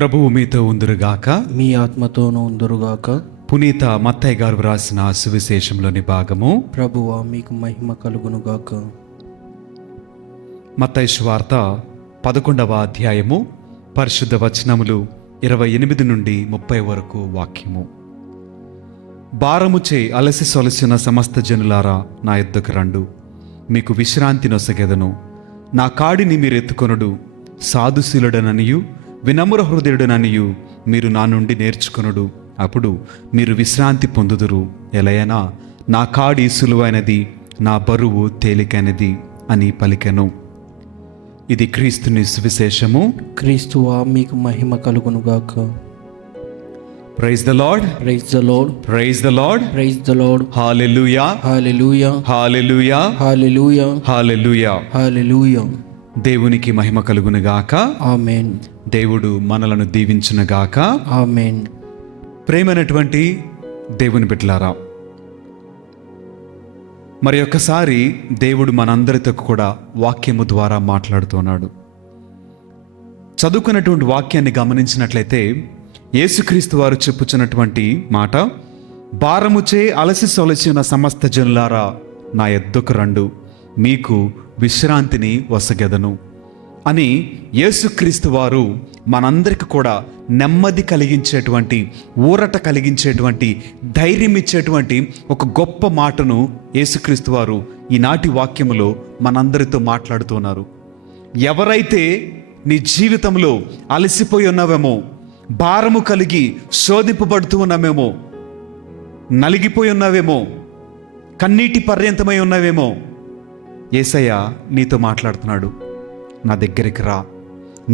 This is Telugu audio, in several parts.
ప్రభువు మీతో ఉందురుగాక, మీ ఆత్మతోనూ ఉందురుగాక. పునీత మత్తయి గారు వ్రాసిన సువిశేషంలోని భాగము. ప్రభువా మీకు మహిమ కలుగునుగాక. మత్తయి సువార్త 11వ అధ్యాయము పరిశుద్ధ వచనములు 28 నుండి 30 వరకు వాక్యము. భారముచే అలసి సొలసిన సమస్త జనులారా నా యొద్దకు రండు, మీకు విశ్రాంతి నొసగెదను. నా కాడిని మీరు ఎత్తుకొనుడు, సాధుశీలుడననియు వినమ్ర హృదయుడననియు మీరు నా నుండి నేర్చుకొనుడు, అప్పుడు మీరు విశ్రాంతి పొందుదురు. ఎలయనా నా కాడి సులువైనది, నా బరువు తేలికైనది అని పలికెను. ఇది క్రీస్తుని సువిశేషము. క్రీస్తువా మీకు మహిమ కలుగునుగాక. Praise the lord, praise the lord, praise the lord, praise the lord. Hallelujah, hallelujah, hallelujah, hallelujah, hallelujah. Hallelujah. దేవునికి మహిమ కలుగునుగాక. ఆమేన్, దేవుడు మనలను దీవించునుగాక. ఆమేన్. ప్రేమైనటువంటి దేవుని బిడ్డలారా, మరి ఒక్కసారి దేవుడు మనందరితో కూడా వాక్యము ద్వారా మాట్లాడుతున్నాడు. చదువుకున్నటువంటి వాక్యాన్ని గమనించినట్లయితే యేసుక్రీస్తు వారు చెప్పుచున్నటువంటి మాట, భారముచే అలసి సొలచిన సమస్త జనులారా నా యొద్దకు రండు, మీకు విశ్రాంతిని వసగెదను అని యేసుక్రీస్తు వారు మనందరికి కూడా నెమ్మది కలిగించేటువంటి, ఊరట కలిగించేటువంటి, ధైర్యం ఇచ్చేటువంటి ఒక గొప్ప మాటను యేసుక్రీస్తు వారు ఈనాటి వాక్యములో మనందరితో మాట్లాడుతున్నారు. ఎవరైతే నీ జీవితంలో అలసిపోయి ఉన్నావేమో, భారము కలిగి శోధింపబడుతూ ఉన్నామేమో, నలిగిపోయి ఉన్నావేమో, కన్నీటి పర్యంతమై ఉన్నావేమో, యేసయ్య నీతో మాట్లాడుతున్నాడు. నా దగ్గరికి రా,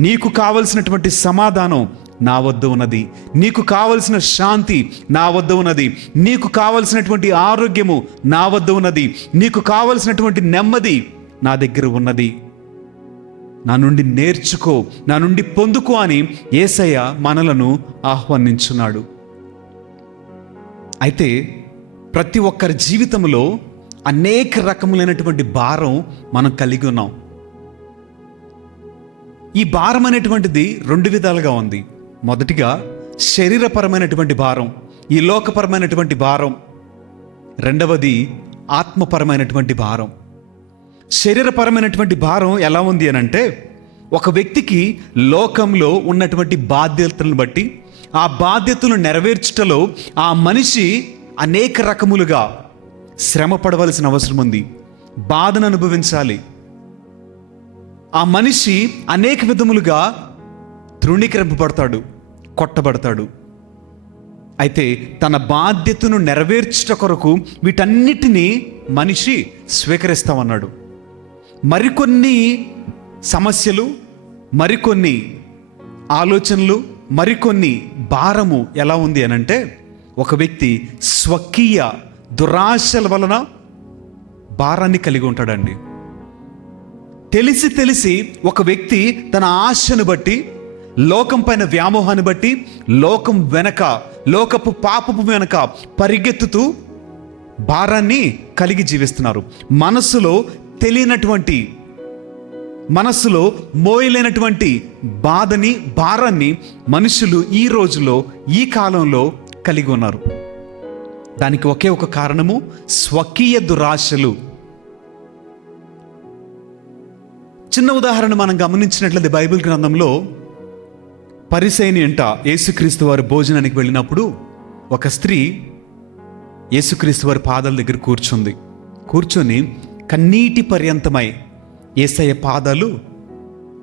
నీకు కావలసినటువంటి సమాధానం నా వద్ద ఉన్నది, నీకు కావలసిన శాంతి నా వద్ద ఉన్నది, నీకు కావలసినటువంటి ఆరోగ్యము నా వద్ద ఉన్నది, నీకు కావలసినటువంటి నెమ్మది నా దగ్గర ఉన్నది. నా నుండి నేర్చుకో, నా నుండి పొందుకో అని యేసయ్య మనలను ఆహ్వానించున్నాడు. అయితే ప్రతి ఒక్కరి జీవితంలో అనేక రకములైనటువంటి భారం మనం కలిగి ఉన్నాం. ఈ భారం అనేటువంటిది రెండు విధాలుగా ఉంది. మొదటిగా శరీరపరమైనటువంటి భారం, ఈ లోకపరమైనటువంటి భారం. రెండవది ఆత్మపరమైనటువంటి భారం. శరీరపరమైనటువంటి భారం ఎలా ఉంది అని అంటే, ఒక వ్యక్తికి లోకంలో ఉన్నటువంటి బాధ్యతలను బట్టి ఆ బాధ్యతలను నెరవేర్చుటలో ఆ మనిషి అనేక రకములుగా శ్రమ పడవలసిన అవసరం ఉంది, బాధను అనుభవించాలి. ఆ మనిషి అనేక విధములుగా తృణీకరింపబడతాడు, కొట్టబడతాడు. అయితే తన బాధ్యతను నెరవేర్చుట కొరకు వీటన్నిటినీ మనిషి స్వీకరిస్తామన్నాడు. మరికొన్ని సమస్యలు, మరికొన్ని ఆలోచనలు, మరికొన్ని భారము ఎలా ఉంది అనంటే, ఒక వ్యక్తి స్వకీయ దురాశల వలన భారాన్ని కలిగి ఉంటాడండి. తెలిసి ఒక వ్యక్తి తన ఆశను బట్టి, లోకం పైన వ్యామోహాన్ని బట్టి, లోకం వెనక, లోకపు పాపపు వెనక పరిగెత్తుతూ భారాన్ని కలిగి జీవిస్తున్నారు. మనస్సులో తెలియనటువంటి, మనస్సులో మోయలేనటువంటి బాధని, భారాన్ని మనుషులు ఈ రోజులో, ఈ కాలంలో కలిగి ఉన్నారు. దానికి ఒకే ఒక కారణము స్వకీయ దురాశలు. చిన్న ఉదాహరణ మనం గమనించినట్లయితే బైబిల్ గ్రంథంలో పరిసయ్యుని ఇంట యేసుక్రీస్తు వారి భోజనానికి వెళ్ళినప్పుడు ఒక స్త్రీ యేసుక్రీస్తు వారి పాదాల దగ్గర కూర్చొని కన్నీటి పర్యంతమై యేసయ్య పాదాలు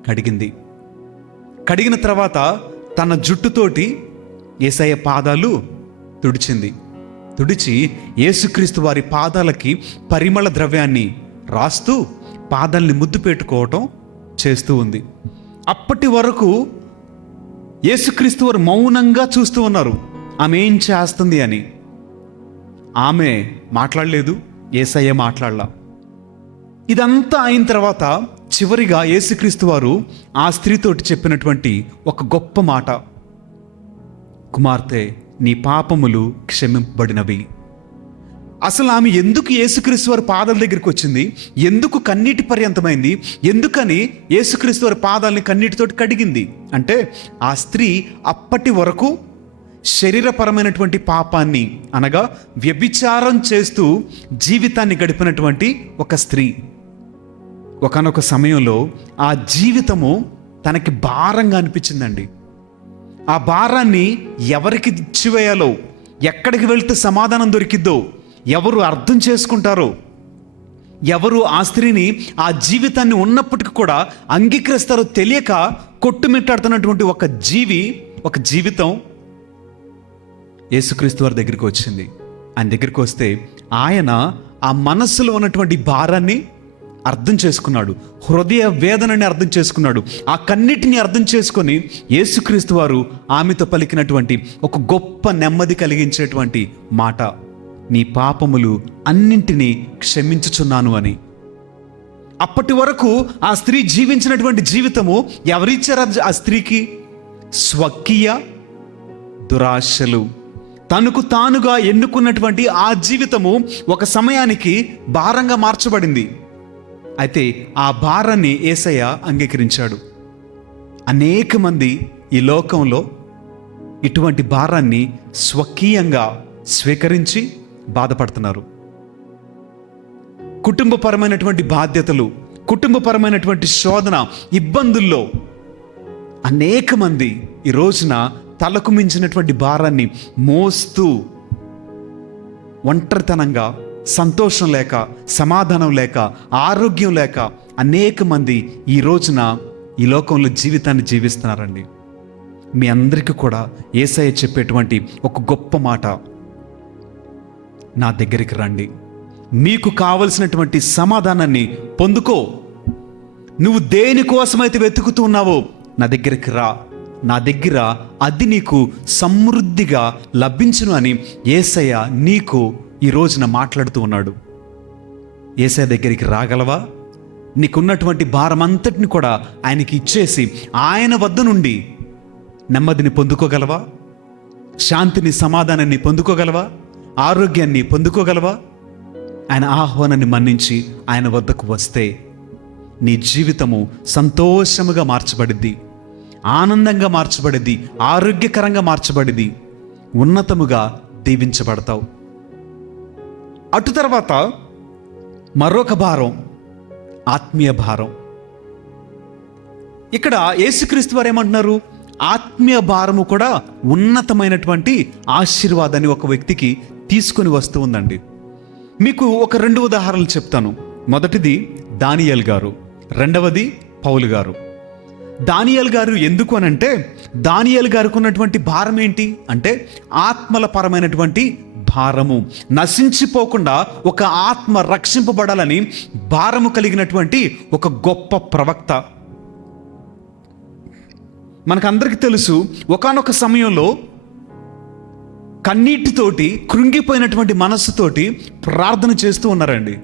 కడిగింది. కడిగిన తర్వాత తన జుట్టుతోటి యేసయ్య పాదాలు తుడిచి యేసుక్రీస్తు వారి పాదాలకి పరిమళ ద్రవ్యాన్ని రాస్తూ పాదాల్ని ముద్దు పెట్టుకోవటం చేస్తూ ఉంది. అప్పటి వరకు యేసుక్రీస్తు వారు మౌనంగా చూస్తూ ఉన్నారు, ఆమె ఏం చేస్తుంది అని. ఆమె మాట్లాడలేదు, యేసయ్య మాట్లాడలా. ఇదంతా అయిన తర్వాత చివరిగా యేసుక్రీస్తు వారు ఆ స్త్రీతోటి చెప్పినటువంటి ఒక గొప్ప మాట, కుమార్తె నీ పాపములు క్షమింపబడినవి. అసలు ఆమె ఎందుకు యేసుక్రీస్తు వారి పాదాల దగ్గరికి వచ్చింది, ఎందుకు కన్నీటి పర్యంతమైంది, ఎందుకని యేసుక్రీస్తు వారి పాదాలని కన్నీటితోటి కడిగింది అంటే, ఆ స్త్రీ అప్పటి వరకు శరీరపరమైనటువంటి పాపాన్ని అనగా వ్యభిచారం చేస్తూ జీవితాన్ని గడిపినటువంటి ఒక స్త్రీ. ఒకానొక సమయంలో ఆ జీవితము తనకి భారంగా అనిపించిందండి. ఆ భారాన్ని ఎవరికి ఇచ్చివేయాలో, ఎక్కడికి వెళ్తే సమాధానం దొరికిద్దో, ఎవరు అర్థం చేసుకుంటారో, ఎవరు ఆ స్త్రీని ఆ జీవితాన్ని ఉన్నప్పటికీ కూడా అంగీకరిస్తారో తెలియక కొట్టుమిట్టాడుతున్నటువంటి ఒక జీవితం యేసుక్రీస్తు వారి దగ్గరికి వచ్చింది. ఆయన దగ్గరికి వస్తే ఆయన ఆ మనస్సులో ఉన్నటువంటి భారాన్ని అర్థం చేసుకున్నాడు, హృదయ వేదనని అర్థం చేసుకున్నాడు. ఆ కన్నిటిని అర్థం చేసుకొని యేసుక్రీస్తు వారు ఆమెతో పలికినటువంటి ఒక గొప్ప నెమ్మది కలిగించేటువంటి మాట, నీ పాపములు అన్నింటినీ క్షమించుచున్నాను అని. అప్పటి వరకు ఆ స్త్రీ జీవించినటువంటి జీవితము ఎవరిచ్చారు ఆ స్త్రీకి? స్వకీయ దురాశలు, తనకు తానుగా ఎన్నుకున్నటువంటి ఆ జీవితము ఒక సమయానికి భారంగా మార్చబడింది. అయితే ఆ భారాన్ని యేసయ్య అంగీకరించాడు. అనేక మంది ఈ లోకంలో ఇటువంటి భారాన్ని స్వకీయంగా స్వీకరించి బాధపడుతున్నారు. కుటుంబపరమైనటువంటి బాధ్యతలు, కుటుంబపరమైనటువంటి శోధన, ఇబ్బందుల్లో అనేక మంది ఈ రోజున తలకు మించినటువంటి భారాన్ని మోస్తూ ఒంటరితనంగా, సంతోషం లేక, సమాధానం లేక, ఆరోగ్యం లేక అనేక మంది ఈ రోజున ఈ లోకంలో జీవితాన్ని జీవిస్తున్నారండి. మీ అందరికీ కూడా యేసయ్య చెప్పేటువంటి ఒక గొప్ప మాట, నా దగ్గరికి రండి, మీకు కావలసినటువంటి సమాధానాన్ని పొందుకో. నువ్వు దేనికోసమైతే వెతుకుతూ ఉన్నావో నా దగ్గరికి రా, నా దగ్గర అది నీకు సమృద్ధిగా లభించును అని యేసయ్య నీకు ఈ రోజున మాట్లాడుతూ ఉన్నాడు. యేసయ్య దగ్గరికి రాగలవా? నీకున్నటువంటి భారం అంతటిని కూడా ఆయనకి ఇచ్చేసి ఆయన వద్ద నుండి నెమ్మదిని పొందుకోగలవా? శాంతిని, సమాధానాన్ని పొందుకోగలవా? ఆరోగ్యాన్ని పొందుకోగలవా? ఆయన ఆహ్వానాన్ని మన్నించి ఆయన వద్దకు వస్తే నీ జీవితము సంతోషముగా మార్చబడిద్ది, ఆనందంగా మార్చబడిద్ది, ఆరోగ్యకరంగా మార్చబడిద్ది, ఉన్నతముగా దీవించబడతావు. అటు తర్వాత మరొక భారం, ఆత్మీయ భారం. ఇక్కడ యేసుక్రీస్తు వారు ఏమంటున్నారు? ఆత్మీయ భారము కూడా ఉన్నతమైనటువంటి ఆశీర్వాదాన్ని ఒక వ్యక్తికి తీసుకొని వస్తూ ఉందండి. మీకు ఒక 2 ఉదాహరణలు చెప్తాను. మొదటిది దానియేలు గారు, రెండవది పౌలు గారు. దానియేలు గారు ఎందుకు అనంటే, దానియేలు గారికి ఉన్నటువంటి భారం ఏంటి అంటే ఆత్మల పరమైనటువంటి భారము. నశించిపోకుండా ఒక ఆత్మ రక్షింపబడాలని భారము కలిగినటువంటి ఒక గొప్ప ప్రవక్త. మనకందరికీ తెలుసు, ఒకానొక సమయంలో కన్నీటితోటి, కృంగిపోయినటువంటి మనస్సుతోటి ప్రార్థన చేస్తూ ఉన్నారండి.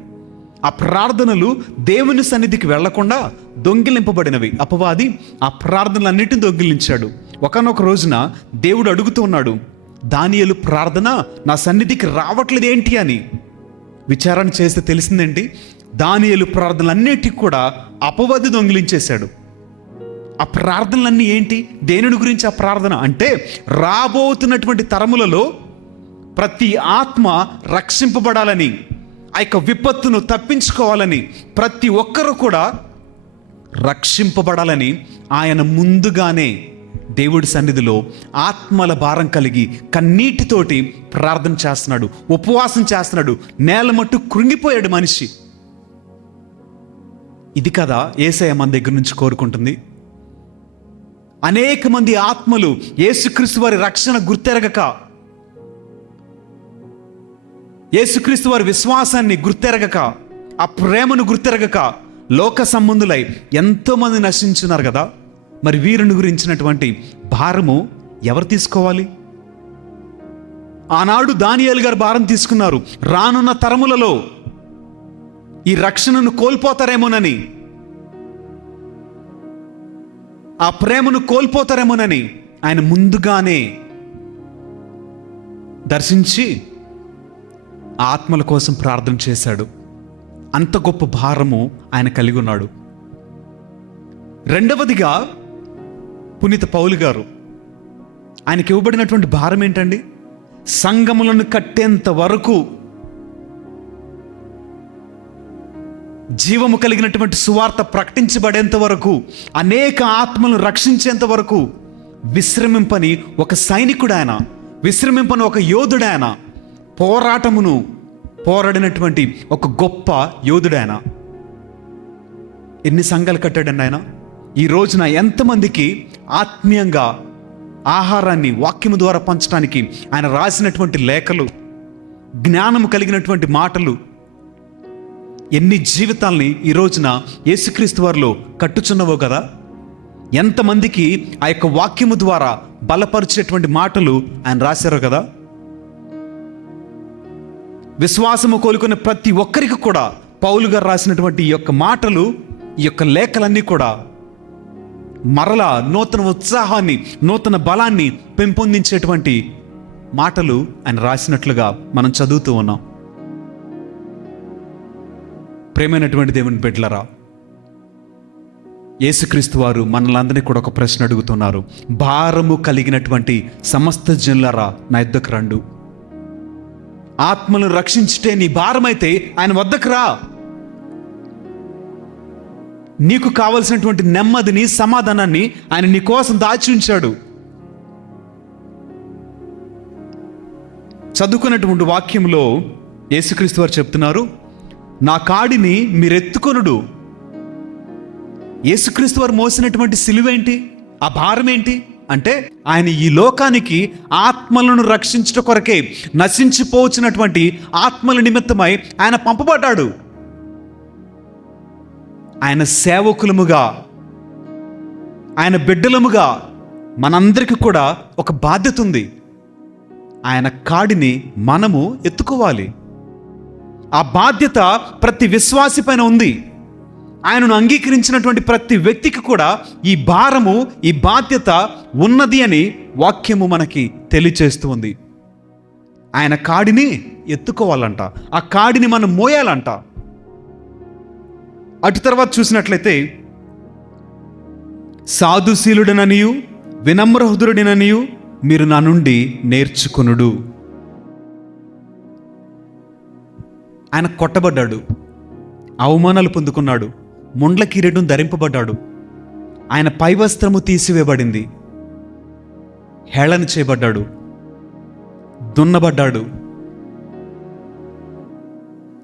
ఆ ప్రార్థనలు దేవుని సన్నిధికి వెళ్లకుండా దొంగిలింపబడినవి. అపవాది ఆ ప్రార్థనలన్నిటిని దొంగిలించాడు. ఒకానొక రోజున దేవుడు అడుగుతూ ఉన్నాడు, దానియేలు ప్రార్థన నా సన్నిధికి రావట్లేదు ఏంటి అని. విచారణ చేస్తే తెలిసిందేంటి? దానియేలు ప్రార్థనలన్నిటికి కూడా అపవాది దొంగిలించేశాడు. ఆ ప్రార్థనలన్నీ ఏంటి? దేనిని గురించి ఆ ప్రార్థన అంటే, రాబోతున్నటువంటి తరములలో ప్రతి ఆత్మ రక్షింపబడాలని, ఆ యొక్క విపత్తును తప్పించుకోవాలని, ప్రతి ఒక్కరూ కూడా రక్షింపబడాలని ఆయన ముందుగానే దేవుడి సన్నిధిలో ఆత్మల భారం కలిగి కన్నీటితోటి ప్రార్థన చేస్తున్నాడు, ఉపవాసం చేస్తున్నాడు. నేల మట్టు కృంగిపోయాడు మనిషి. ఇది కదా యేసయ్య మన దగ్గర నుంచి కోరుకుంటుంది. అనేక మంది ఆత్మలు యేసుక్రీస్తు వారి రక్షణ గుర్తెరగక, యేసుక్రీస్తు వారి విశ్వాసాన్ని గుర్తెరగక, ఆ ప్రేమను గుర్తెరగక లోక సంబంధులై ఎంతోమంది నశించున్నారు కదా. మరి వీరిని గురించినటువంటి భారము ఎవరు తీసుకోవాలి? ఆనాడు దానియేలు గారు భారం తీసుకున్నారు. రానున్న తరములలో ఈ రక్షణను కోల్పోతారేమోనని, ఆ ప్రేమను కోల్పోతారేమోనని ఆయన ముందుగానే దర్శించి ఆత్మల కోసం ప్రార్థన చేశాడు. అంత గొప్ప భారము ఆయన కలిగి ఉన్నాడు. రెండవదిగా పునీత పౌలు గారు, ఆయనకి ఇవ్వబడినటువంటి భారం ఏంటండి? సంఘములను కట్టేంత వరకు, జీవము కలిగినటువంటి సువార్త ప్రకటించబడేంత వరకు, అనేక ఆత్మలను రక్షించేంత వరకు విశ్రమింపని ఒక సైనికుడు ఆయన, విశ్రమింపని ఒక యోధుడు ఆయన, పోరాటమును పోరాడినటువంటి ఒక గొప్ప యోధుడు ఆయన. ఎన్ని సంఘాలు కట్టాడండి ఆయన. ఈ రోజున ఎంతమందికి ఆత్మీయంగా ఆహారాన్ని వాక్యము ద్వారా పంచడానికి ఆయన రాసినటువంటి లేఖలు, జ్ఞానము కలిగినటువంటి మాటలు, ఎన్ని జీవితాల్ని ఈ రోజున యేసుక్రీస్తు వారిలో కట్టుచున్నవో కదా. ఎంతమందికి ఆ యొక్క వాక్యము ద్వారా బలపరిచేటువంటి మాటలు ఆయన రాశారో కదా. విశ్వాసము కోలుకునే ప్రతి ఒక్కరికి కూడా పౌలు గారు రాసినటువంటి ఈ యొక్క మాటలు, ఈ యొక్క లేఖలన్నీ కూడా మరలా నూతన ఉత్సాహాన్ని, నూతన బలాన్ని పెంపొందించేటువంటి మాటలు ఆయన రాసినట్లుగా మనం చదువుతూ ఉన్నాం. ప్రేమైనటువంటి దేవుని బిడ్డలారా, యేసుక్రీస్తు వారు మనలందరినీ కూడా ఒక ప్రశ్న అడుగుతున్నారు. భారము కలిగినటువంటి సమస్త జనులారా నా యొద్దకు రండు. ఆత్మను రక్షించుటే నీ భారమైతే ఆయన వద్దకు రా. నీకు కావలసినటువంటి నెమ్మదిని, సమాధానాన్ని ఆయన నీ కోసం దాచి ఉంచాడు. చదువుకున్నటువంటి వాక్యంలో యేసుక్రీస్తు వారు చెప్తున్నారు, నా కాడిని మీరెత్తుకొనుడు. యేసుక్రీస్తు వారు మోసినటువంటి సిలువేంటి? ఆ భారం ఏంటి అంటే, ఆయన ఈ లోకానికి ఆత్మలను రక్షించట కొరకే, నశించిపోవచ్చినటువంటి ఆత్మల నిమిత్తమై ఆయన పంపబడ్డాడు. ఆయన సేవకులముగా, ఆయన బిడ్డలముగా మనందరికీ కూడా ఒక బాధ్యత ఉంది. ఆయన కాడిని మనము ఎత్తుకోవాలి. ఆ బాధ్యత ప్రతి విశ్వాసి పైన ఉంది. ఆయనను అంగీకరించినటువంటి ప్రతి వ్యక్తికి కూడా ఈ భారము, ఈ బాధ్యత ఉన్నది అని వాక్యము మనకి తెలియచేస్తూ ఉంది. ఆయన కాడిని ఎత్తుకోవాలంట, ఆ కాడిని మనం మోయాలంట. అటు తర్వాత చూసినట్లయితే, సాధుశీలుడననియు వినమ్రహృదయుడననియు మీరు నా నుండి నేర్చుకొనుడు. ఆయన కొట్టబడ్డాడు, అవమానాలు పొందుకున్నాడు, ముండ్ల కిరీటం ధరింపబడ్డాడు, ఆయన పైవస్త్రము తీసివేయబడింది, హేళన చేయబడ్డాడు, దున్నబడ్డాడు,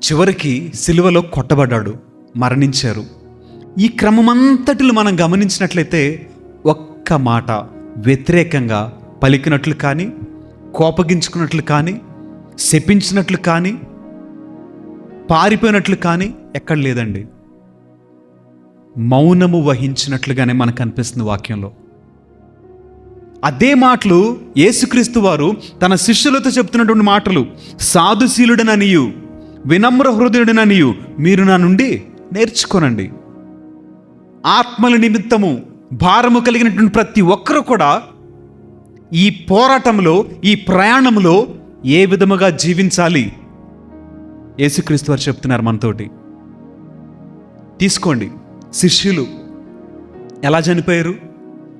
చివరికి సిలువలో కొట్టబడ్డాడు, మరణించారు. ఈ క్రమమంతటిలో మనం గమనించినట్లయితే ఒక్క మాట వ్యతిరేకంగా పలికినట్లు కానీ, కోపగించుకున్నట్లు కానీ, శపించినట్లు కానీ, పారిపోయినట్లు కానీ ఎక్కడ లేదండి. మౌనము వహించినట్లుగానే మనకు అనిపిస్తుంది వాక్యంలో. అదే మాటలు యేసుక్రీస్తు వారు తన శిష్యులతో చెప్తున్నటువంటి మాటలు. సాధుశీలుడననియు వినమ్ర హృదయుడననియు మీరు నా నుండి నేర్చుకోనండి. ఆత్మల నిమిత్తము భారము కలిగినటువంటి ప్రతి ఒక్కరు కూడా ఈ పోరాటంలో, ఈ ప్రయాణంలో ఏ విధముగా జీవించాలి యేసుక్రీస్తు వారు చెప్తున్నారు మనతోటి. తీసుకోండి, శిష్యులు ఎలా చనిపోయారు?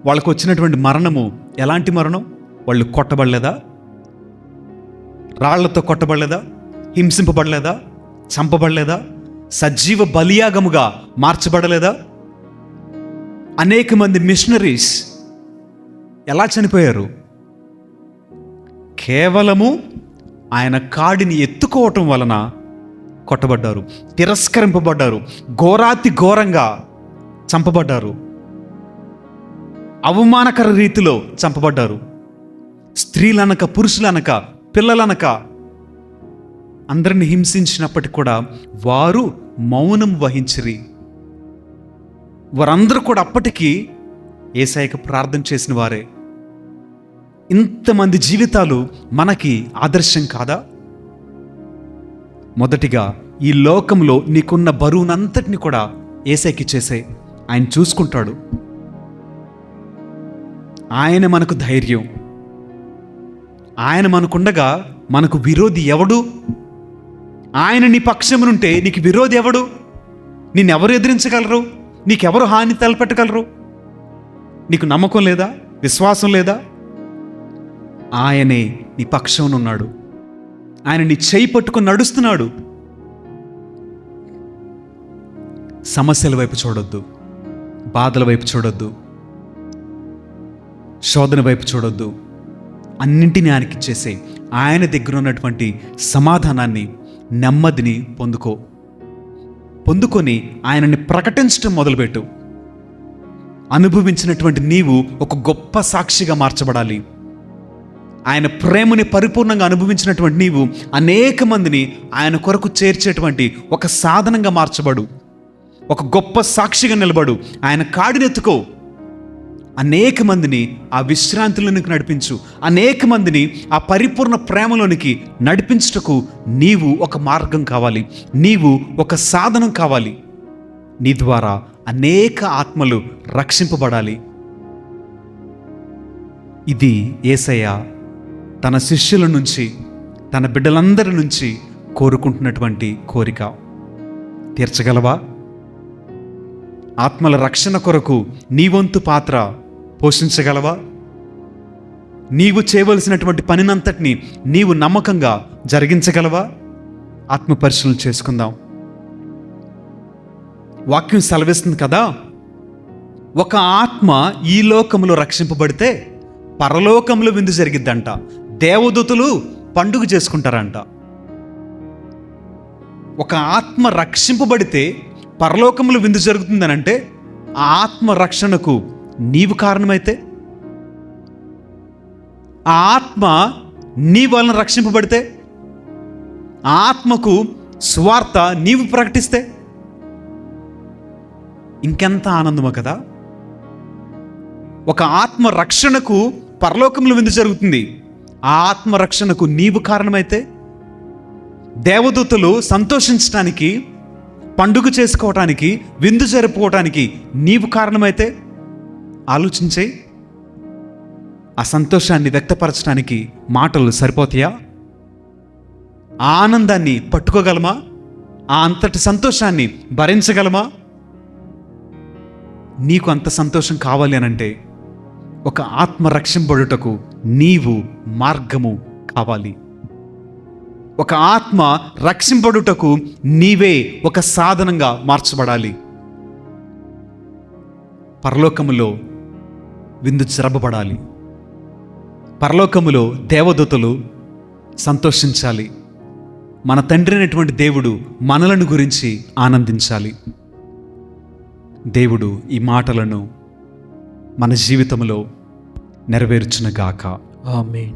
వాళ్ళకు వచ్చినటువంటి మరణము ఎలాంటి మరణం? వాళ్ళు కొట్టబడలేదా? రాళ్లతో కొట్టబడలేదా? హింసింపబడలేదా? చంపబడలేదా? సజీవ బలియాగముగా మార్చబడలేదా? అనేక మంది మిషనరీస్ ఎలా చనిపోయారు? కేవలము ఆయన కాడిని ఎత్తుకోవటం వలన కొట్టబడ్డారు, తిరస్కరింపబడ్డారు, ఘోరాతి ఘోరంగా చంపబడ్డారు, అవమానకర రీతిలో చంపబడ్డారు. స్త్రీలనక, పురుషులనక, పిల్లలనక అందరిని హింసించినప్పటికీ కూడా వారు మౌనం వహించిరి. వారందరూ కూడా అప్పటికీ యేసయ్యకు ప్రార్థన చేసిన వారే. ఇంతమంది జీవితాలు మనకి ఆదర్శం కాదా? మొదటిగా ఈ లోకంలో నీకున్న బరువునంతటిని కూడా యేసయ్యకి చేసే, ఆయన చూసుకుంటాడు. ఆయన మనకు ధైర్యం. ఆయన మనకుండగా మనకు విరోధి ఎవడు? ఆయన నీ పక్షమునుంటే నీకు విరోధి ఎవడు? నిన్నెవరు ఎదిరించగలరు? నీకెవరు హాని తలపెట్టగలరు? నీకు నమ్మకం లేదా? విశ్వాసం లేదా? ఆయనే నీ పక్షమునున్నాడు. ఆయన నీ చేయి పట్టుకొని నడుస్తున్నాడు. సమస్యల వైపు చూడొద్దు, బాధల వైపు చూడొద్దు, శోధన వైపు చూడొద్దు. అన్నింటినీ ఆయనకి ఇచ్చేసే. ఆయన దగ్గర ఉన్నటువంటి సమాధానాన్ని, నెమ్మదిని పొందుకొని ఆయనని ప్రకటించడం మొదలుపెట్టు. అనుభవించినటువంటి నీవు ఒక గొప్ప సాక్షిగా మార్చబడాలి. ఆయన ప్రేమని పరిపూర్ణంగా అనుభవించినటువంటి నీవు అనేక మందిని ఆయన కొరకు చేర్చేటువంటి ఒక సాధనంగా మార్చబడు. ఒక గొప్ప సాక్షిగా నిలబడు. ఆయన కాడినెత్తుకో. అనేక మందిని ఆ విశ్రాంతిలోనికి నడిపించు. అనేక మందిని ఆ పరిపూర్ణ ప్రేమలోనికి నడిపించుటకు నీవు ఒక మార్గం కావాలి. నీవు ఒక సాధనం కావాలి. నీ ద్వారా అనేక ఆత్మలు రక్షింపబడాలి. ఇది యేసయ్య తన శిష్యుల నుంచి, తన బిడ్డలందరి నుంచి కోరుకుంటున్నటువంటి కోరిక. తీర్చగలవా? ఆత్మల రక్షణ కొరకు నీ వంతు పాత్ర పోషించగలవా? నీవు చేయవలసినటువంటి పనినంతటిని నీవు నమ్మకంగా జరిగించగలవా? ఆత్మ పరిశీలన చేసుకుందాం. వాక్యం సెలవిస్తుంది కదా, ఒక ఆత్మ ఈ లోకంలో రక్షింపబడితే పరలోకంలో విందు జరిగిద్దంట. దేవదూతలు పండుగ చేసుకుంటారంట. ఒక ఆత్మ రక్షింపబడితే పరలోకంలో విందు జరుగుతుందనంటే ఆ ఆత్మ రక్షణకు నీవు కారణమైతే, ఆ ఆత్మ నీ వలన రక్షింపబడితే, ఆ ఆత్మకు సువార్త నీవు ప్రకటిస్తే ఇంకెంత ఆనందమో కదా. ఒక ఆత్మ రక్షణకు పరలోకంలో విందు జరుగుతుంది. ఆ ఆత్మ రక్షణకు నీవు కారణమైతే, దేవదూతలు సంతోషించడానికి, పండుగ చేసుకోవటానికి, విందు జరుపుకోవటానికి నీవు కారణమైతే ఆలోచించే. ఆ సంతోషాన్ని వ్యక్తపరచడానికి మాటలు సరిపోతాయా? ఆ ఆనందాన్ని పట్టుకోగలమా? ఆ అంతటి సంతోషాన్ని భరించగలమా? నీకు అంత సంతోషం కావాలి అనంటే ఒక ఆత్మ రక్షింపబడుటకు నీవు మార్గము కావాలి. ఒక ఆత్మ రక్షింపబడుటకు నీవే ఒక సాధనంగా మార్చబడాలి. పరలోకములో విందు జరపబడాలి. పరలోకములో దేవదూతలు సంతోషించాలి. మన తండ్రి అయినటువంటి దేవుడు మనలను గురించి ఆనందించాలి. దేవుడు ఈ మాటలను మన జీవితంలో నెరవేర్చునుగాక. ఆమేన్.